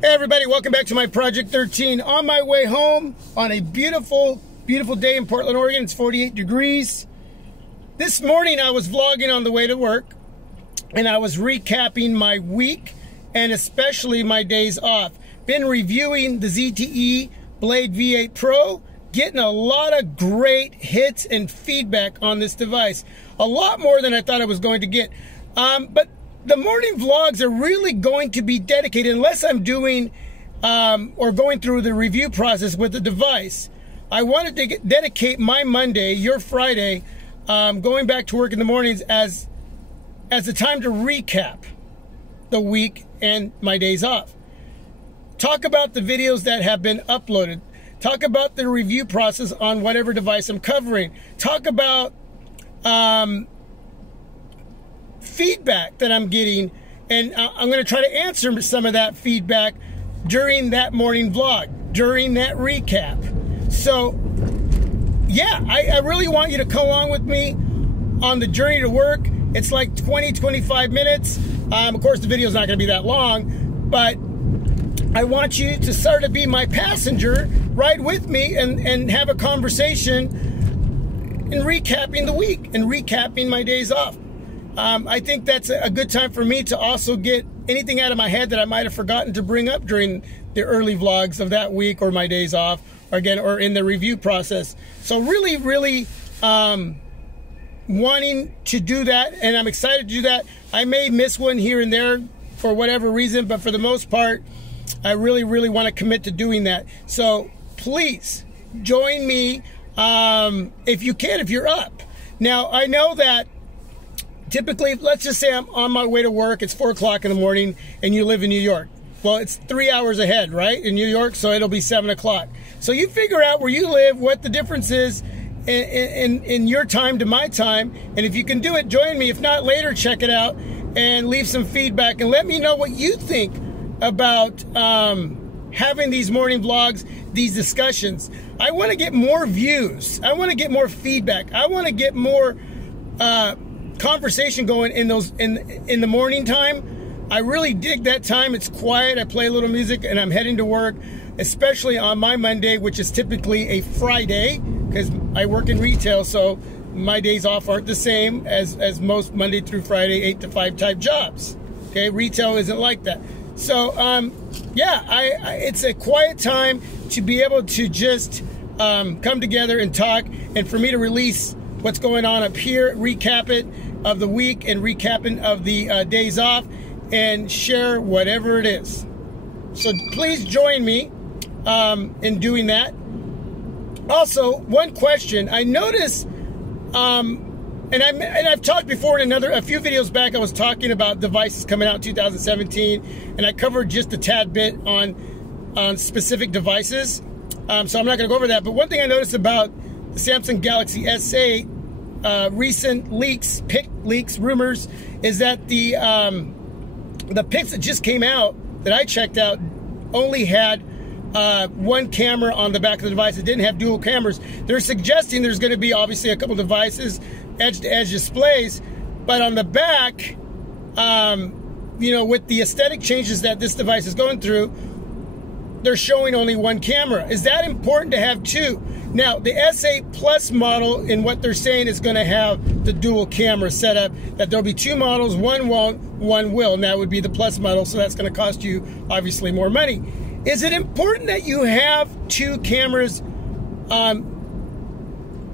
Hey everybody, welcome back to my Project 13. On my way home on a beautiful, beautiful day in Portland, Oregon. It's 48 degrees. This morning I was vlogging on the way to work and I was recapping my week and especially my days off. Been reviewing the ZTE Blade V8 Pro, getting a lot of great hits and feedback on this device. A lot more than I thought I was going to get. But the morning vlogs are really going to be dedicated, unless I'm doing or going through the review process with the device. I wanted to dedicate my Monday, your Friday, going back to work in the mornings as a time to recap the week and my days off. Talk about the videos that have been uploaded. Talk about the review process on whatever device I'm covering. Talk about feedback that I'm getting, and I'm going to try to answer some of that feedback during that morning vlog, during that recap. So yeah, I really want you to come along with me on the journey to work. It's like 20-25 minutes. Of course the video is not going to be that long, but I want you to start to be my passenger, ride with me and have a conversation in recapping the week and recapping my days off. I think that's a good time for me to also get anything out of my head that I might have forgotten to bring up during the early vlogs of that week or my days off, or again, or in the review process. So really wanting to do that, and I'm excited to do that. I may miss one here and there for whatever reason, but for the most part, I really want to commit to doing that. So please join me if you can, if you're up. Now, I know that typically, let's just say I'm on my way to work, it's 4 o'clock in the morning, and you live in New York. Well, it's 3 hours ahead, right, in New York, so it'll be 7 o'clock. So you figure out where you live, what the difference is in your time to my time, and if you can do it, join me. If not, later, check it out and leave some feedback, and let me know what you think about having these morning vlogs, these discussions. I want to get more views. I want to get more feedback. I want to get more conversation going in the morning time. I really dig that time. It's quiet. I play a little music and I'm heading to work, especially on my Monday, which is typically a Friday because I work in retail, so my days off aren't the same as most Monday through Friday 8 to 5 type jobs. Okay, retail isn't like that. So yeah, it's a quiet time to be able to just come together and talk, and for me to release what's going on up here, recap it of the week and recapping of the days off, and share whatever it is. So please join me in doing that. Also, one question I noticed, and I've talked before in a few videos back, I was talking about devices coming out in 2017, and I covered just a tad bit on specific devices. So I'm not going to go over that. But one thing I noticed about the Samsung Galaxy S8, recent leaks, pic leaks, rumors, is that the pics that just came out that I checked out only had one camera on the back of the device. It didn't have dual cameras. They're suggesting there's going to be obviously a couple devices, edge-to-edge displays, but on the back, you know, with the aesthetic changes that this device is going through, they're showing only one camera. Is that important to have two? Now, the S8 Plus model, in what they're saying, is going to have the dual camera setup, that there'll be two models, one won't, one will, and that would be the Plus model, so that's going to cost you, obviously, more money. Is it important that you have two cameras on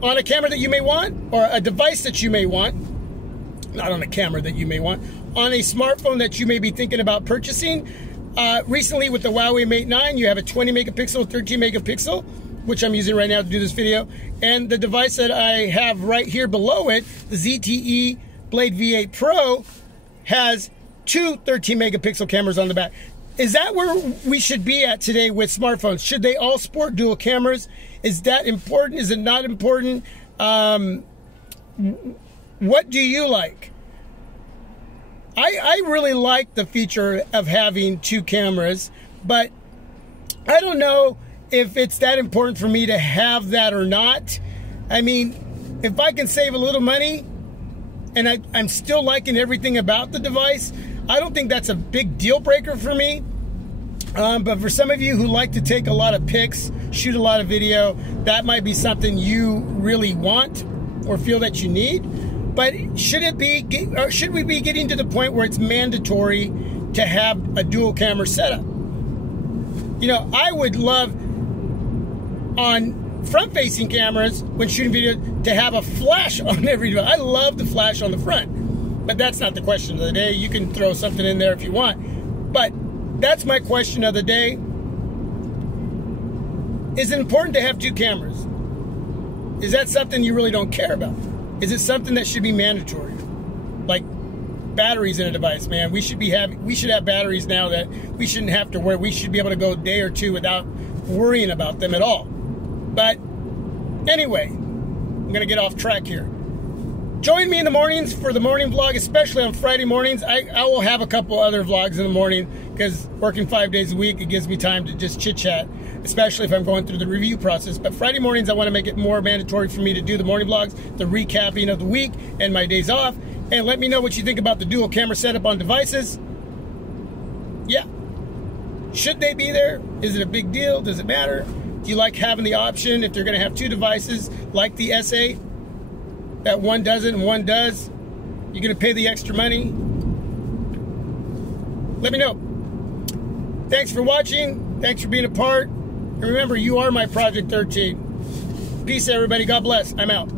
a camera that you may want, or a device that you may want, not on a camera that you may want, on a smartphone that you may be thinking about purchasing? Recently with the Huawei Mate 9, you have a 20 megapixel, 13 megapixel, which I'm using right now to do this video. And the device that I have right here below it, the ZTE Blade V8 Pro, has two 13 megapixel cameras on the back. Is that where we should be at today with smartphones? Should they all sport dual cameras? Is that important? Is it not important? What do you like? I really like the feature of having two cameras, but I don't know if it's that important for me to have that or not. I mean, if I can save a little money and I'm still liking everything about the device, I don't think that's a big deal breaker for me. But for some of you who like to take a lot of pics, shoot a lot of video, that might be something you really want or feel that you need. But should we be getting to the point where it's mandatory to have a dual camera setup? You know, I would love on front-facing cameras when shooting video to have a flash on every device. I love the flash on the front, but that's not the question of the day. You can throw something in there if you want, but that's my question of the day. Is it important to have two cameras? Is that something you really don't care about? Is it something that should be mandatory? Like batteries in a device, man. We should have batteries now that we shouldn't have to worry. We should be able to go a day or two without worrying about them at all. But anyway, I'm gonna get off track here. Join me in the mornings for the morning vlog, especially on Friday mornings. I will have a couple other vlogs in the morning because working 5 days a week, it gives me time to just chit chat, especially if I'm going through the review process. But Friday mornings, I want to make it more mandatory for me to do the morning vlogs, the recapping of the week and my days off. And let me know what you think about the dual camera setup on devices. Yeah. Should they be there? Is it a big deal? Does it matter? Do you like having the option if they're going to have two devices like the S8? That one doesn't and one does? You're going to pay the extra money? Let me know. Thanks for watching. Thanks for being a part. And remember, you are my Project 13. Peace, everybody. God bless. I'm out.